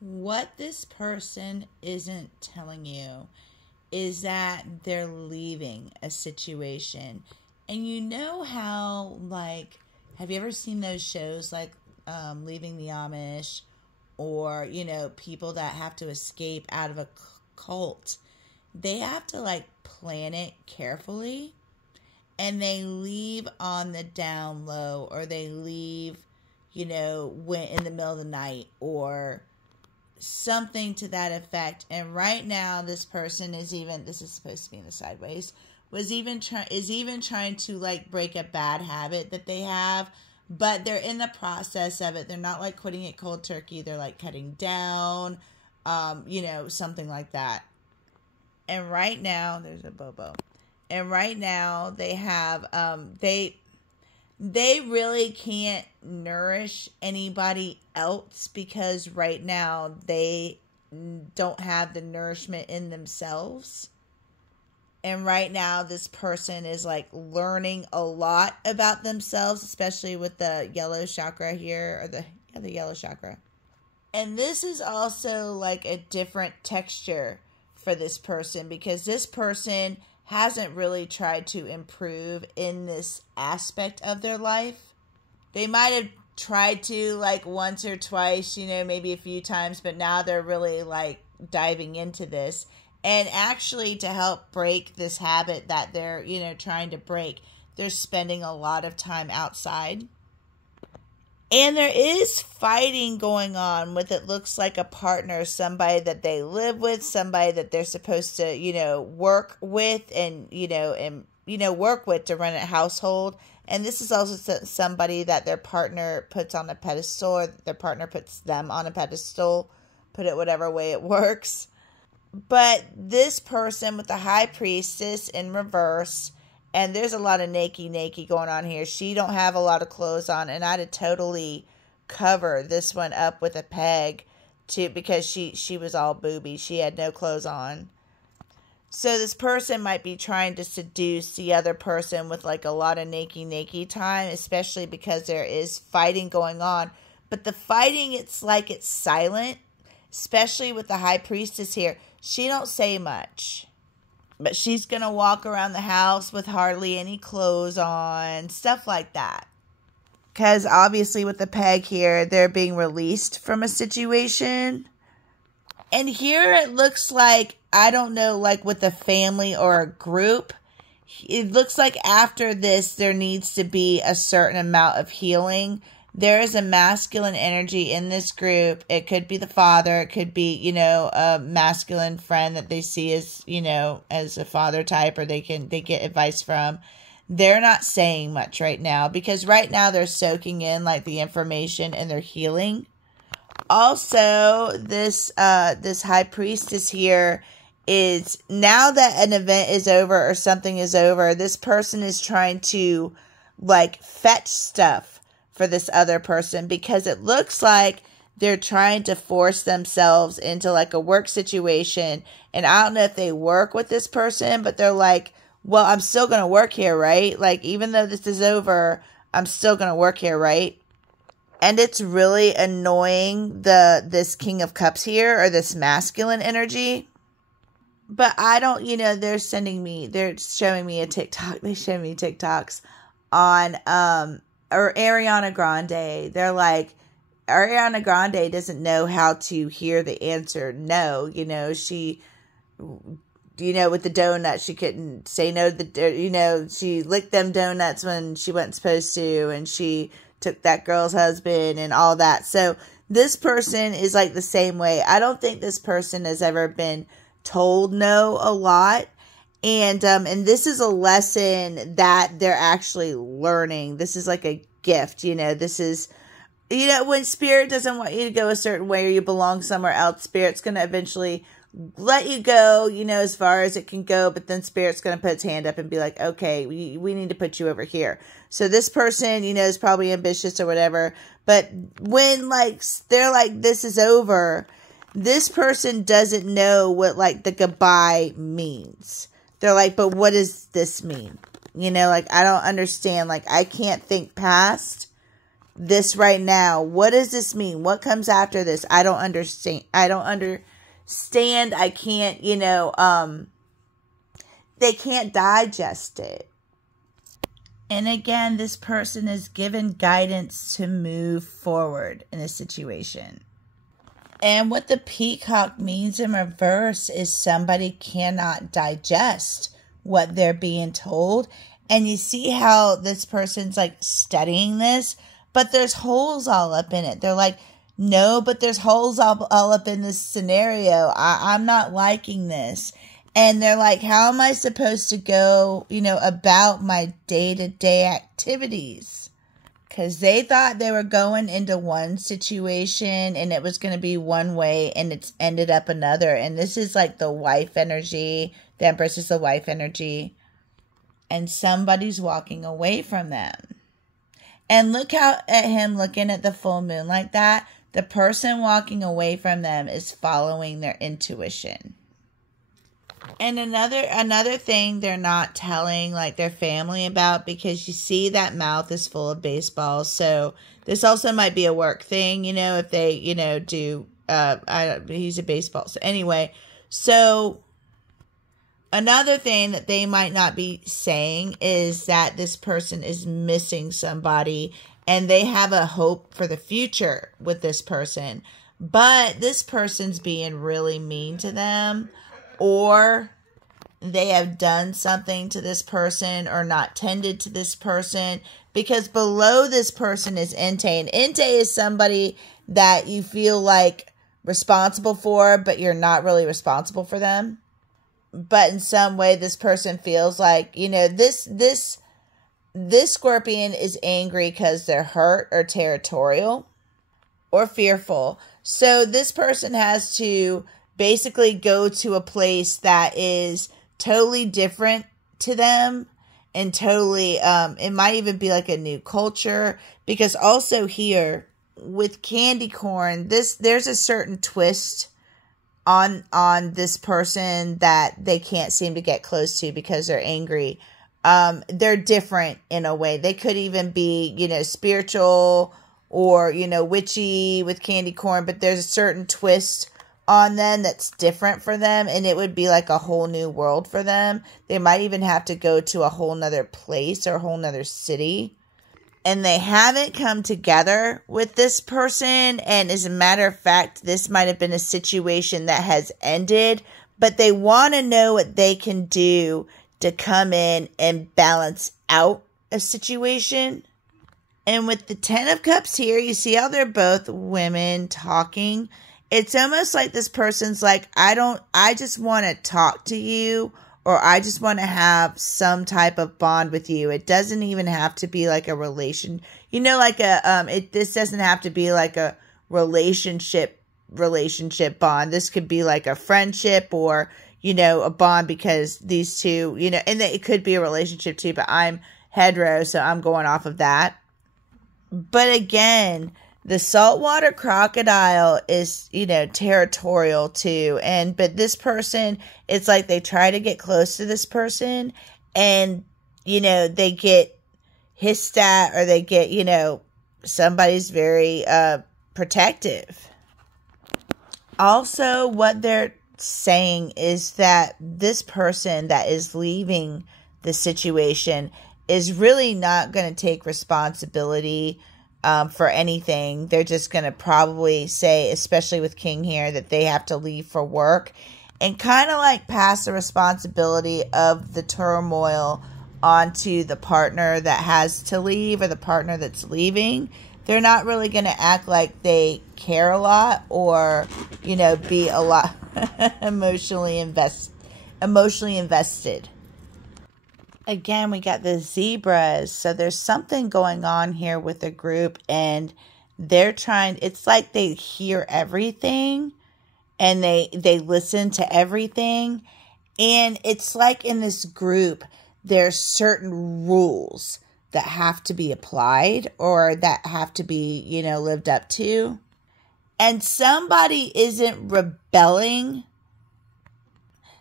What this person isn't telling you is that they're leaving a situation. And you know how, like, have you ever seen those shows like Leaving the Amish, or, you know, people that have to escape out of a cult? They have to, like, plan it carefully, and they leave on the down low, or they leave, you know, when in the middle of the night, or something to that effect. And right now, this person is even, this is supposed to be in the sideways, is even trying to, like, break a bad habit that they have, but they're in the process of it. They're not, like, quitting it cold turkey. They're, like, cutting down, you know, something like that. And right now, there's a Bobo. And right now, they have, they really can't nourish anybody else, because right now they don't have the nourishment in themselves. And right now this person is, like, learning a lot about themselves, especially with the yellow chakra here, or the yellow chakra. And this is also, like, a different texture for this person, because this person hasn't really tried to improve in this aspect of their life. They might have tried to, like, once or twice, you know, maybe a few times, but now they're really, like, diving into this. And actually, to help break this habit that they're, you know, trying to break, they're spending a lot of time outside. And there is fighting going on with, it looks like, a partner, somebody that they live with, somebody that they're supposed to, you know, work with and work with to run a household. And this is also somebody that their partner puts on a pedestal, or their partner puts them on a pedestal, put it whatever way it works. But this person with the High Priestess in reverse, and there's a lot of naked going on here. She don't have a lot of clothes on, and I'd have totally cover this one up with a peg because she was all booby. She had no clothes on. So this person might be trying to seduce the other person with, like, a lot of naked time, especially because there is fighting going on. But the fighting, it's like it's silent, especially with the High Priestess here. She don't say much, but she's going to walk around the house with hardly any clothes on, stuff like that. Because obviously with the peg here, they're being released from a situation. And here it looks like, I don't know, like with a family or a group, it looks like after this, there needs to be a certain amount of healing. There is a masculine energy in this group. It could be the father. It could be, you know, a masculine friend that they see as, you know, as a father type, or they get advice from. They're not saying much right now, because right now they're soaking in, like, the information, and they're healing. Also, this High Priestess here is, now that an event is over or something is over, this person is trying to, like, fetch stuff for this other person, because it looks like they're trying to force themselves into, like, a work situation. And I don't know if they work with this person, but they're like, well, I'm still going to work here, right? Like, even though this is over, I'm still going to work here, right? And it's really annoying, this King of Cups here, or this masculine energy. But I don't, you know, they're showing me a TikTok. They show me TikToks on, or Ariana Grande. They're like, Ariana Grande doesn't know how to hear the answer no. You know, she, you know, with the donut, she couldn't say no to the, you know, she licked them donuts when she wasn't supposed to, and she took that girl's husband and all that. So this person is, like, the same way. I don't think this person has ever been told no a lot. And this is a lesson that they're actually learning. This is like a gift, you know. This is, you know, when Spirit doesn't want you to go a certain way, or you belong somewhere else, Spirit's going to eventually let you go, you know, as far as it can go. But then Spirit's going to put its hand up and be like, okay, we need to put you over here. So this person, you know, is probably ambitious or whatever. But when, like, they're like, this is over, this person doesn't know what, like, the goodbye means. They're like, but what does this mean? You know, like, I don't understand. Like, I can't think past this right now. What does this mean? What comes after this? I don't understand. I can't, they can't digest it. And again, this person is given guidance to move forward in a situation. And what the peacock means in reverse is somebody cannot digest what they're being told. And you see how this person's like studying this, but there's holes all up in it. They're like, no, but there's holes all up in this scenario. I'm not liking this. And they're like, how am I supposed to go, about my day-to-day activities? Because they thought they were going into one situation and it was going to be one way and it's ended up another. And this is like the wife energy. The Empress is the wife energy. And somebody's walking away from them. And look at him looking at the full moon like that. The person walking away from them is following their intuition. And another thing they're not telling like their family about, because you see that mouth is full of baseballs. So this also might be a work thing, if they, do, he's a baseball. So anyway, so another thing that they might not be saying is that this person is missing somebody and they have a hope for the future with this person. But this person's being really mean to them, or they have done something to this person or not tended to this person, because below this person is Ente. And Ente is somebody that you feel like responsible for, but you're not really responsible for them. But in some way, this person feels like, this Scorpion is angry because they're hurt or territorial or fearful. So this person has to basically go to a place that is totally different to them and totally, it might even be like a new culture, because also here with Candy Corn, there's a certain twist on this person that they can't seem to get close to because they're angry. They're different in a way. They could even be, spiritual or, witchy with Candy Corn, but there's a certain twist on them that's different for them, and it would be like a whole new world for them. They might even have to go to a whole nother place or a whole nother city. And they haven't come together with this person. And as a matter of fact, this might have been a situation that has ended, but they want to know what they can do to come in and balance out a situation. And with the Ten of Cups here, you see how they're both women talking. It's almost like this person's like, I just want to talk to you, or I just want to have some type of bond with you. It doesn't even have to be like a relation, this doesn't have to be like a relationship bond. This could be like a friendship or, a bond, because these two, and it could be a relationship too, but I'm hetero, so I'm going off of that. But again, the saltwater crocodile is, territorial too. But this person, it's like they try to get close to this person and, they get hissed at, or they get, somebody's very protective. Also, what they're saying is that this person that is leaving the situation is really not going to take responsibility for anything. They're just going to probably say, especially with King here, that they have to leave for work and kind of like pass the responsibility of the turmoil onto the partner that has to leave or the partner that's leaving. They're not really going to act like they care a lot or, be a lot emotionally invested. Again, we got the zebras. So there's something going on here with the group, and they're it's like they hear everything and they listen to everything. And it's like in this group, there's certain rules that have to be applied or that have to be, lived up to. And somebody isn't rebelling.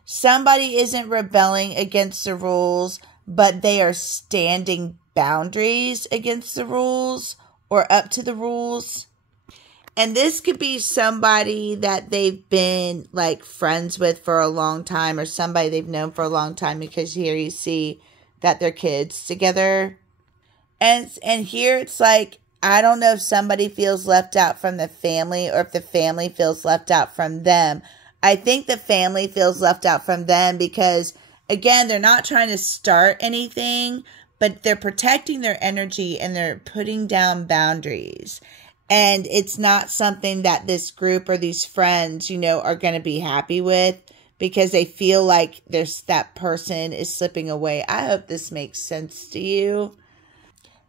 Somebody isn't rebelling against the rules, but they are standing boundaries against the rules, or up to the rules. And this could be somebody that they've been like friends with for a long time, or somebody they've known for a long time, because here you see that they're kids together. And here it's like, I don't know if somebody feels left out from the family or if the family feels left out from them. I think the family feels left out from them because, again, they're not trying to start anything, but they're protecting their energy and they're putting down boundaries. And it's not something that this group or these friends, are going to be happy with, because they feel like that person is slipping away. I hope this makes sense to you.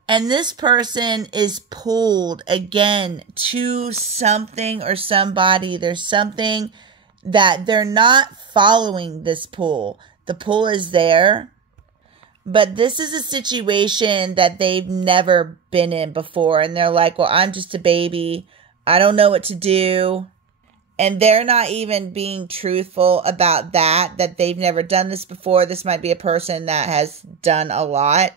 And this person is pulled, again, to something or somebody. There's something that they're not following this pull. The pull is there. But this is a situation that they've never been in before. And they're like, well, I'm just a baby. I don't know what to do. And they're not even being truthful about that they've never done this before. This might be a person that has done a lot.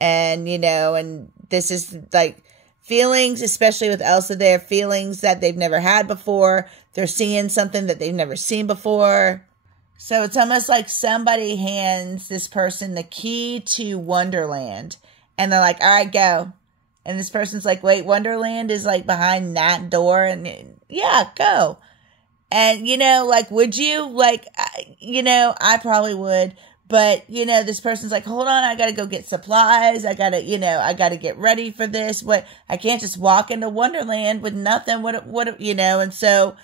And, and this is like feelings, especially with Elsa, they're feelings that they've never had before. They're seeing something that they've never seen before. So it's almost like somebody hands this person the key to Wonderland. And they're like, all right, go. And this person's like, wait, Wonderland is like behind that door? And yeah, go. And, would you? I probably would. But, this person's like, hold on, I got to go get supplies. I got to get ready for this. I can't just walk into Wonderland with nothing. And so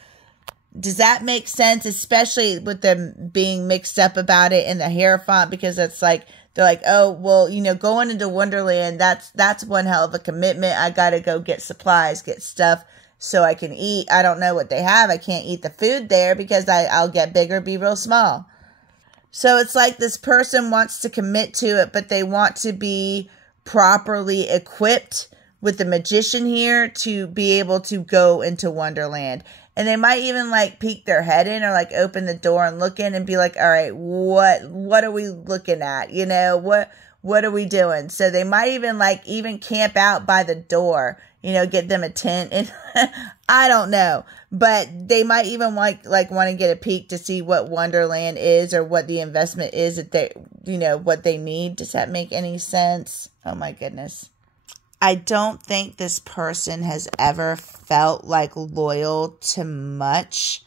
does that make sense? Especially with them being mixed up about it in the Hierophant, because it's like, they're like, oh, well, going into Wonderland, that's one hell of a commitment. I got to go get supplies, get stuff so I can eat. I don't know what they have. I can't eat the food there because I'll get bigger, be real small. So it's like this person wants to commit to it, but they want to be properly equipped with the magician here to be able to go into Wonderland. And they might even like peek their head in or like open the door and look in and be like, all right, what are we looking at? What are we doing? So they might even camp out by the door, get them a tent. And I don't know. But they might even like want to get a peek to see what Wonderland is or what the investment is that they, what they need. Does that make any sense? Oh my goodness. I don't think this person has ever felt like loyal to much.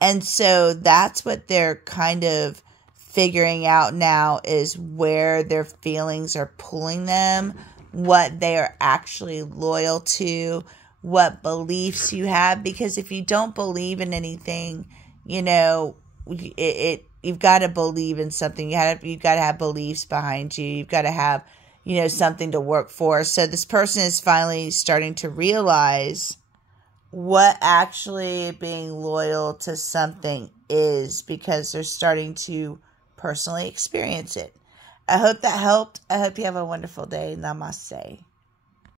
And so that's what they're kind of figuring out now, is where their feelings are pulling them, what they are actually loyal to, what beliefs you have. Because if you don't believe in anything, you've got to believe in something. You've got to have beliefs behind you. You've got to have, something to work for. So this person is finally starting to realize what actually being loyal to something is, because they're starting to personally experience it. I hope that helped. I hope you have a wonderful day. Namaste.